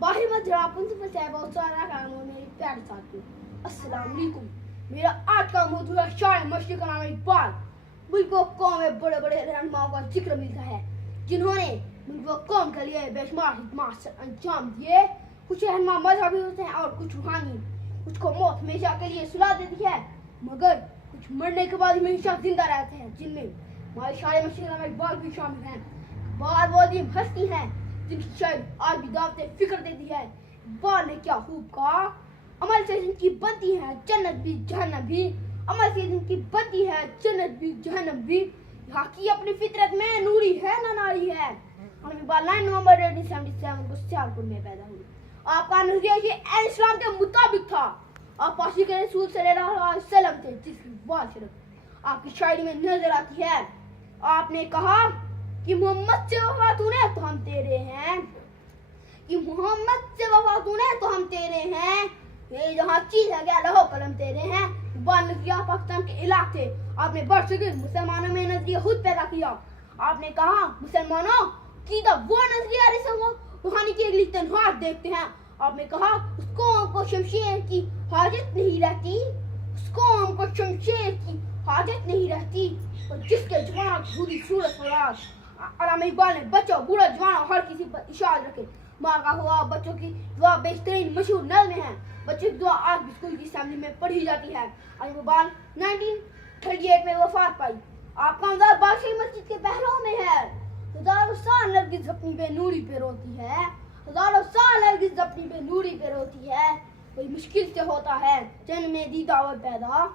باہر میں جناب پرنسپل صاحب اور سارا کام میری پیارے ساتھیوں السلام علیکم. میرا آج کا موضوع ہے شاعر مشرق کا نام اقبال. ملک و قوم میں بڑے بڑے رہنماؤں کا ذکر ملتا ہے جنہوں نے ملک و قوم کے لیے بے شمار خدمات انجام دیے. کچھ رہنما مذہبی ہوتے ہیں اور کچھ روحانی. کچھ کو موت ہمیشہ کے لیے سلا دیتی ہے مگر کچھ مرنے کے بعد ہمیشہ زندہ رہتے ہیں جن میں ہمارے شاعر مشرق کا نام اقبال بھی شامل ہیں. اقبال وہ عظیم ہستی ہیں جن کی شاعری آج بھی دعوت فکر دیتی ہے. اقبال نے کیا خوب کہا, عمل سے جن کی بنتی ہے جنت بھی جہنم بھی. عمل سے جن کی بنتی ہے جنت بھی جہنم بھی. یہاں کی اپنی فطرت میں نوری ہے نہ ناری ہے. اقبال 9 نومبر 1877 کو سیالکوٹ میں پیدا ہوئی. آپ کا نظریہ اسلام کے مطابق تھا. آپ پاسی کے رسول صلی اللہ علیہ وسلم تھے جس کی بات شرف آپ کی شاعری میں نظر آتی ہے. آپ نے کہا کہ محمد سے وفا تو نے تو ہم تیرے ہیں, کہ محمد سے وفا تو نے تو ہم تیرے ہیں. یہ جہاں چیز ہے گیا لہو قلم تیرے ہیں. اقبال نظریہ پاکستان کے علاق تھے. آپ نے برصغیر مسلمانوں میں نظریہ خود پیدا کیا. آپ نے کہا مسلمانوں کی وہ نظریہ رسم روحانی کی اگلی تنہاٹ دیکھتے ہیں. آپ نے کہا اس قوم کو شمشیر کی حاجت نہیں رہتی, اس قوم کو شمشیر کی حاجت نہیں رہتی اور جس کے جوانوں کی بری صورت فراز. علامہ اقبال نے بچوں بوڑھا جوانوں ہر کسی پر اشارہ رکھے. ماں کا ہوا بچوں کی دعا بہترین مشہور نظمیں ہیں. بچوں کی دعا آج بھی اسکول کی اسمبلی میں پڑھی جاتی ہے. علامہ اقبال 1938 میں وفات پائی. آپ کا مزار بادشاہی مسجد کے پہلو میں ہے. ہزاروں سال نرگس اپنی بے نوری پہ روتی ہے, ہزاروں سال نرگس اپنی بے نوری پہ روتی ہے. کوئی مشکل سے ہوتا ہے جن میں دیدہ اور پیدا.